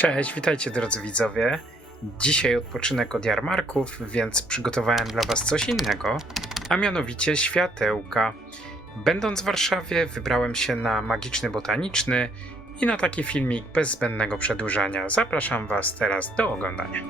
Cześć, witajcie drodzy widzowie. Dzisiaj odpoczynek od jarmarków, więc przygotowałem dla Was coś innego, a mianowicie światełka. Będąc w Warszawie, wybrałem się na Magiczny Botaniczny i na taki filmik bez zbędnego przedłużania. Zapraszam Was teraz do oglądania.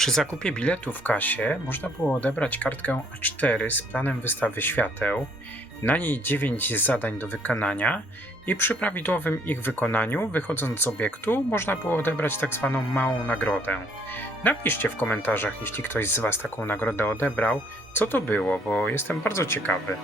Przy zakupie biletu w kasie można było odebrać kartkę A4 z planem wystawy świateł, na niej 9 zadań do wykonania i przy prawidłowym ich wykonaniu, wychodząc z obiektu, można było odebrać tak zwaną małą nagrodę. Napiszcie w komentarzach, jeśli ktoś z Was taką nagrodę odebrał, co to było, bo jestem bardzo ciekawy.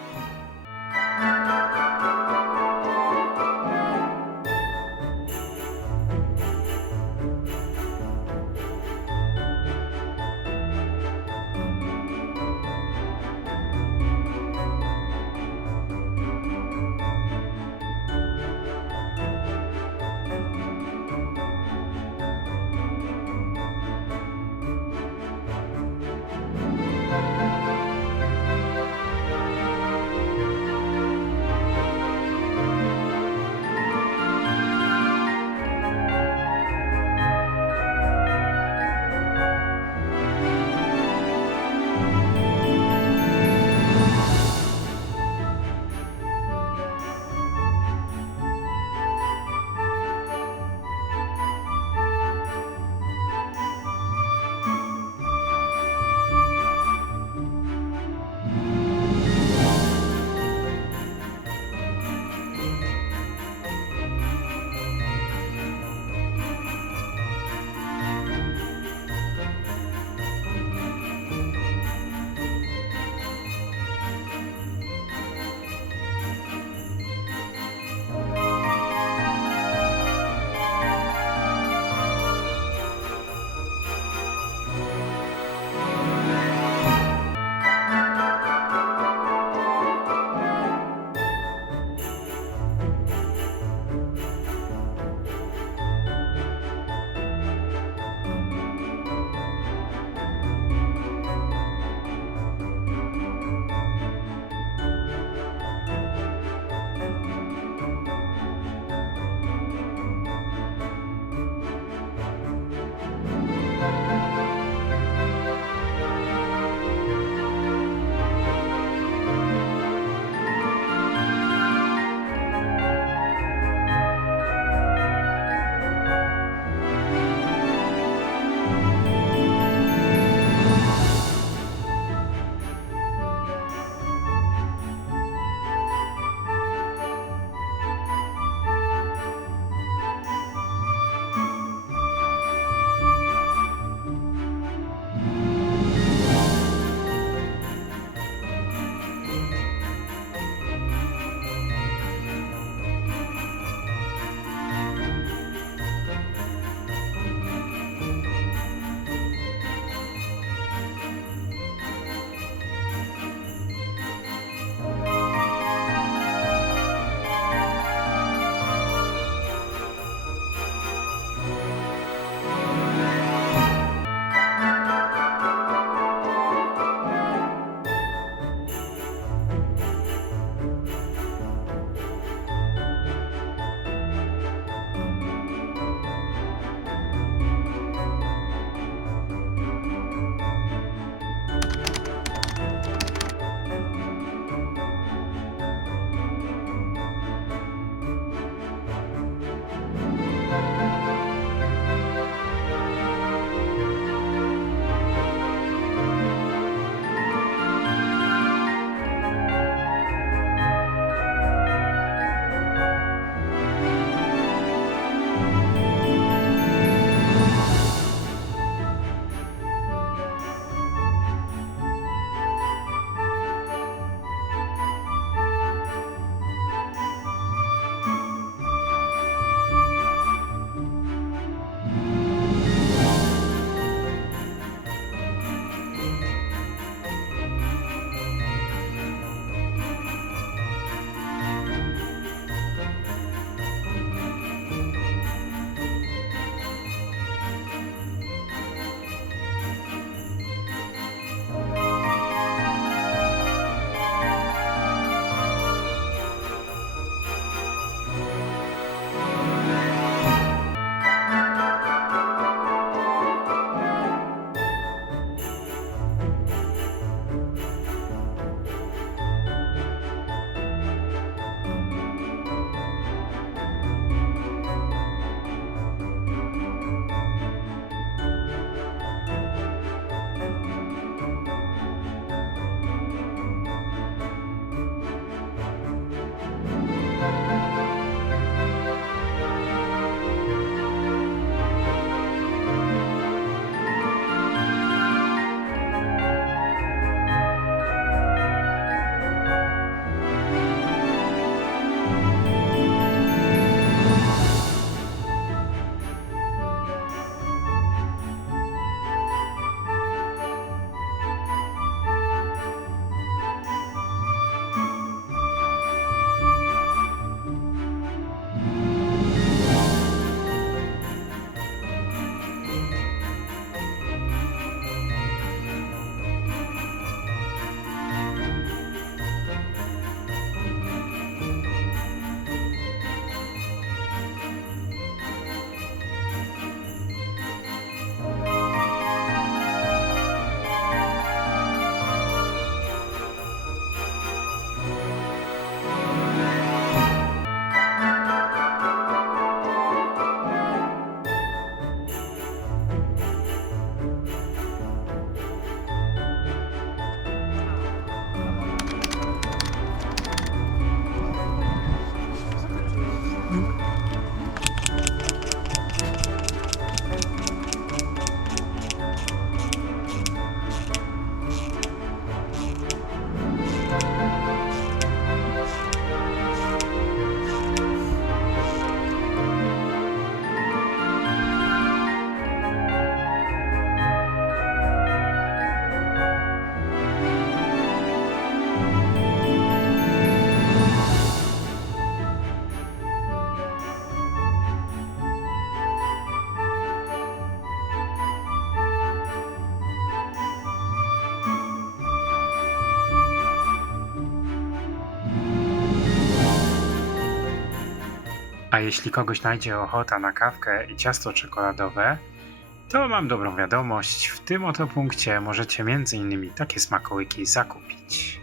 A jeśli kogoś najdzie ochota na kawkę i ciasto czekoladowe, to mam dobrą wiadomość, w tym oto punkcie możecie m.in. takie smakołyki zakupić.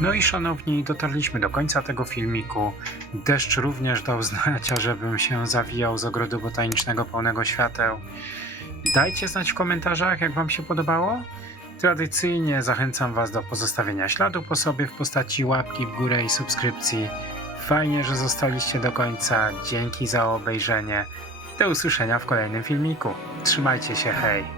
No i szanowni, dotarliśmy do końca tego filmiku. Deszcz również dał znać, żebym się zawijał z ogrodu botanicznego pełnego świateł. Dajcie znać w komentarzach, jak wam się podobało. Tradycyjnie zachęcam was do pozostawienia śladu po sobie w postaci łapki w górę i subskrypcji. Fajnie, że zostaliście do końca. Dzięki za obejrzenie. Do usłyszenia w kolejnym filmiku. Trzymajcie się, hej!